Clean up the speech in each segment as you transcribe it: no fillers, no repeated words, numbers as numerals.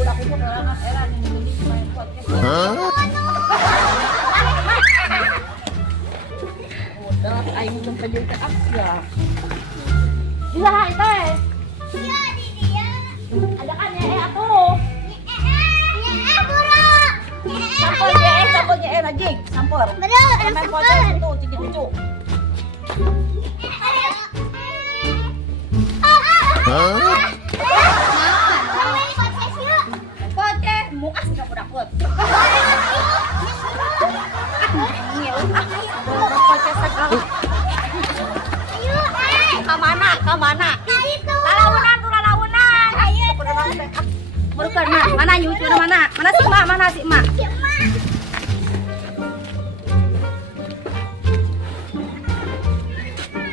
budak itu orang era ini main podcast. Udah, aing belum pengen ke Asia. Iya, itu. Iya, di dia. Ada kan ya atuh. Sampurnya lagi, sampur. Bener, Main podcast itu cici cucu. Podcast muka sih kamu dapat. Podcast segala. Kamana? Lalaunan. Ayo. Bukan, mana nyuci mana? Mana si Mak?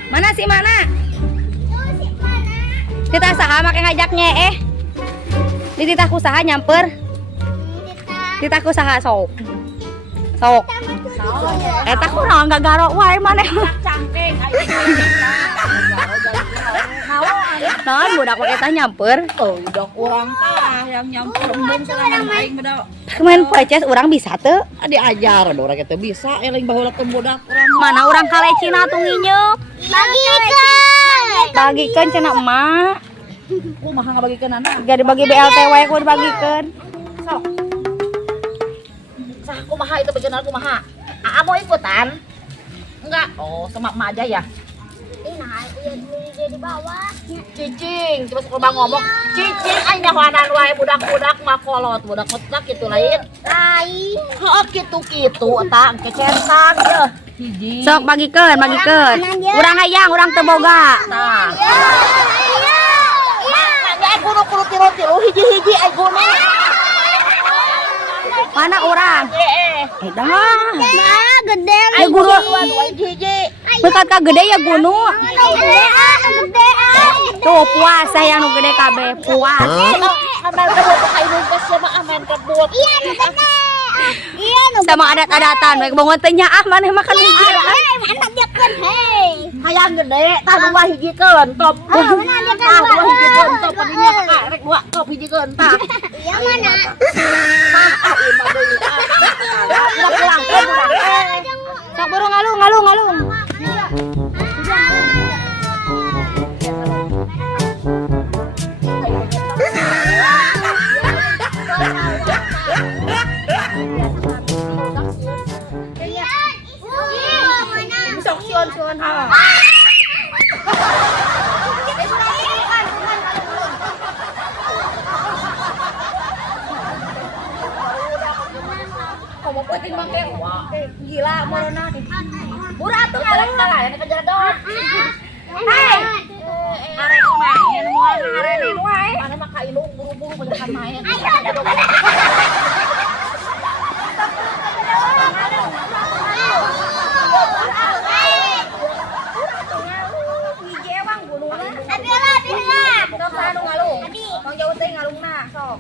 Mana si mana? Kita saha make ngajaknya Di titaku saha nyamper. Titaku saha sok. Eta kurang enggak garok wae maneh. Cangkeng naon budak eta nyamper. Oh, budak urang tah yang nyamper mun sareng aing budak. Main podcast urang bisa teu? Diajar da urang eta bisa eling baheula teu budak urang. Mana urang kalecina atuh nginyeup. Bagikeun cenah emak. Kumaha ngabagikeun anak? Gak dibagi BLT wae ku dibagikeun. Sok. Sah kumaha itu bejenal kumaha? Aa mau ikutan? Enggak. Oh, sama emak aja ya. Nah, iya dulu dia di bawah. Cicing, coba sekolah ngomong. Cicing aing nyahoanan wae budak-budak mah kolot, budak kotak kitu lain. Lain. Heuh kitu-kitu eta kecentang yeuh. Hiji. Sok bagikeun. Urang hayang, urang teu boga. Tah. Iya. Makanya kudu tilu-tilu hiji-hiji ai guna. Mana urang? Dah. Mah gede. Ai guru dua hiji. Bekat ka gede ya gunu. Gede. Tuh puasa yang nu gede kabeh puas. Aman kebut kainu geus ya mah aman kebut. Iya, gede. Iya, Sama adat-adatan we bangun teh nya maneh makan hiji. mantap dia kan, hei. Hayang gede tah nu mah hijikeun top. Mana dia kan Tah dua hijikeun top padinya ka rek dua top hijikeun tah. Iya mana? Tah ieu mah deui. Udah pulang ke budak. Sok buru ngalung. Sok siun ha. Kamu penting make gila morona nih. Murah tuh ngaleng ya kejar doang. Hai. Arek main moal ngarenin wae. Mana mah ka ilu buru-buru banyak main. Ayo. Sok anu ngalung. Mang jauh teh ngalungna sok.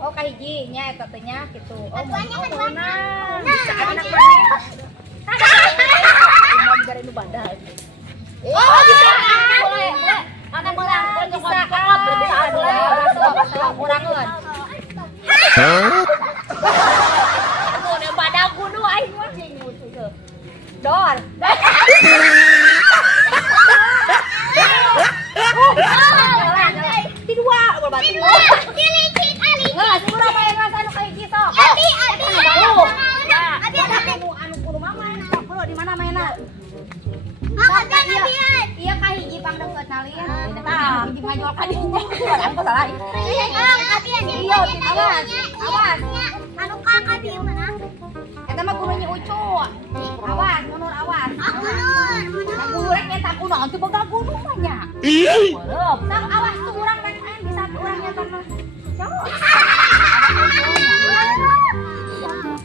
Oh, kahiji nya eta teh nya kitu. Oh, mana? Bisa anak maneh. Imam gara nu badan. Oh, bisa. Mana melang bisa. Bisa urangeun. Aku ne badan kudu aing mah cing lucu teu. Dor. Dua berbatu. Cilicin ali. Geus urang mah rasa anu kahiji sok. Abi. Anu kudu mah sok bro di mana mainna? Makan abian. Iya kahiji pang deukeut nalin. Tah, hiji ngajol ka dinya. Urang kok salah. Abian. Iya, awas. Anu kakak dia mana? Eta mah gurunya Ucu. Awas, mundur awas. Guru rek eta kunaon teu boga guru mah nya. Beureum. Sok awas tuh urang rek bisa urang nyatarna. Jauh.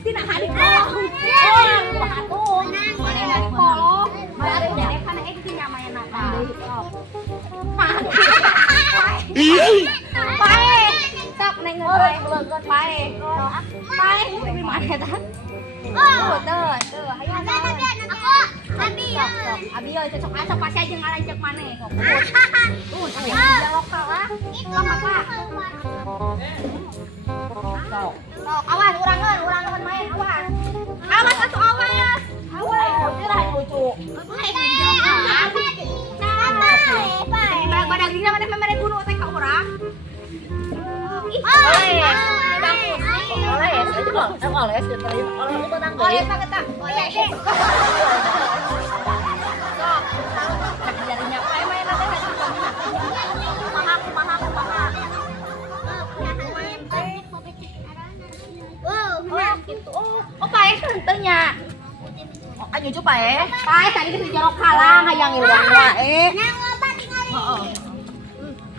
Tina hari kolong. Kumaha tuh? Mana hari kolong? Mana udah kana di nyamaina ka. Pae. Sok neng ngeureut pae. Pae di mana eta? Tuh, hayu Aku abian. Abi cocok pasti aja ngarancak maneh. Tuh, jawab kalah. Itu kakak. Sok. Awas urangan main awas. Awas atuh awas. Awas, lucu. Badak dina mana memere bunuh teh ka urang. Oles gitu tadi. Oles menang deui. Oles pak eta. Oles. Sok. Jarinya pae main teh ka situ. Kumaha. Oh, gitu. Oh, pae henteu nya. Oh, anya cu pae. Pae tadi di jorok halang hayang iluang wae. Menang loba tinggal. Heeh.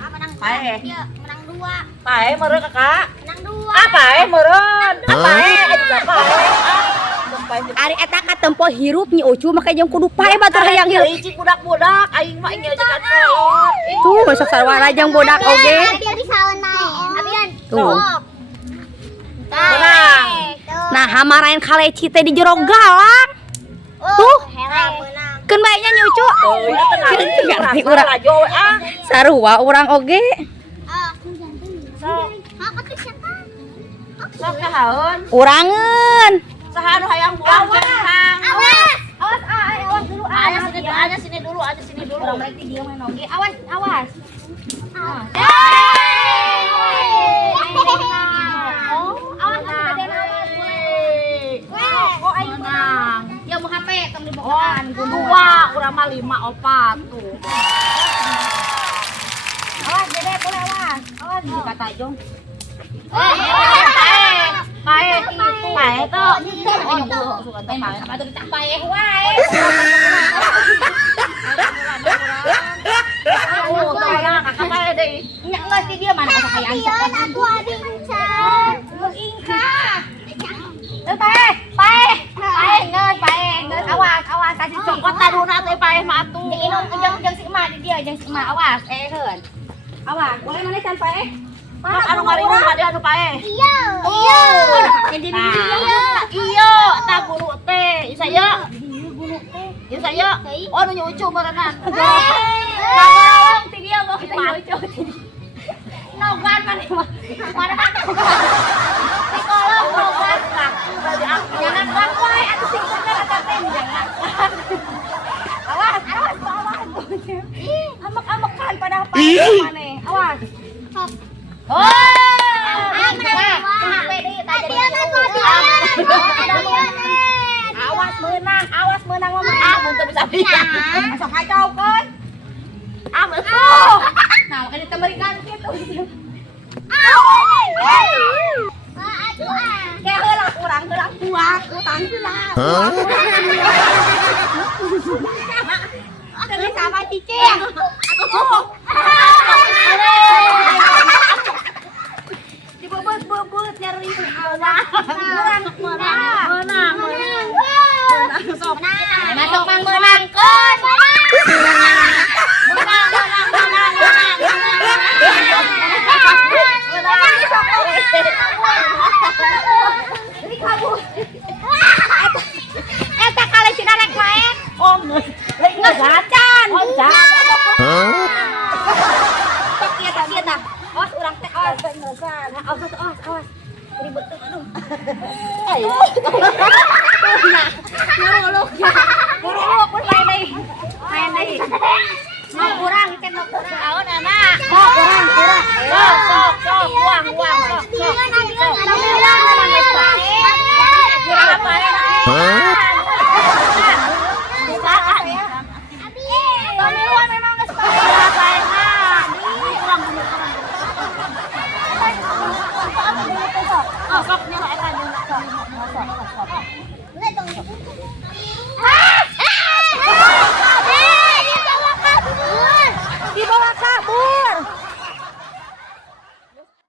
Menang. Pae. Menang 2. Pae meureun Kakak. Menang 2. Pae meureun. Pae aya pae. Ari eta katempo hirup nyi Ucu make jeung kudu pae batur hayang hirup. Hiji budak-budak aing mah ingin jeung kolot. Tuh masuk sarwara jeung budak oge. Dia bisa naik. Abian. Tuh. Nah, hamarain kaleci teh di jero galang. Tuh. Keun bae nya nyi Ucu. Oh, iya tenang. Urang sarua urang oge. Sok kahaeun. Urangeun. Saha anu hayang buang jang. Awas dulu. Aja sini dulu. Urang mereka di dieu main oge. Awas. Oh, ayo menang. Ya mau HP tong dibogaan. 2, urang mah 5 4 tuh. Awas Dede, boleh awas. Awas di kata Jong. Pae tuh. Suka pae. Apa tuh ditang pae wae. Oh, tolong kakak pae deui. Nya geus di dieu mana asa kaya ancak. Aku ada incar. Lu ingka. Pae, ngeus. Awas, kasih cokot taduna teh pae mah atuh. Jeung si emak di dieu, jeung si emak awas. Heun. Awas, boleh mana can pae? Anu ngariung mah dia anu pae. Iya. Iya, tah guru teh. Isa ye. Ieu saya. Oh, nu nyucu berenang. Ngawang ti dia mau kita nyucu. Nogan maneh mah. Mana di kolom nogan kaku bagi aku. Jangan wae atuh sing bener eta teh jangan. Awas. Amek-amekan pada pae maneh. Awas. Oh, awas menang mama. Mun teu bisa bilang. Sok kacau kan? Betul. Nah, makanya ditemberikan gitu. Kayak heula urang kuat, utang heula. Terus sama cicing. Dibebet nyari awak. Menang. Sok. Masuk mang menangkeun. Ini kamu. Eta kali cina rek main. Oh, geus gacan. Oh, sok kieu tah. Awas urang teh awas beneran. Awas. Ribet tuh aduh. Ayo. Nguruluk pun main deui. Mau kurang.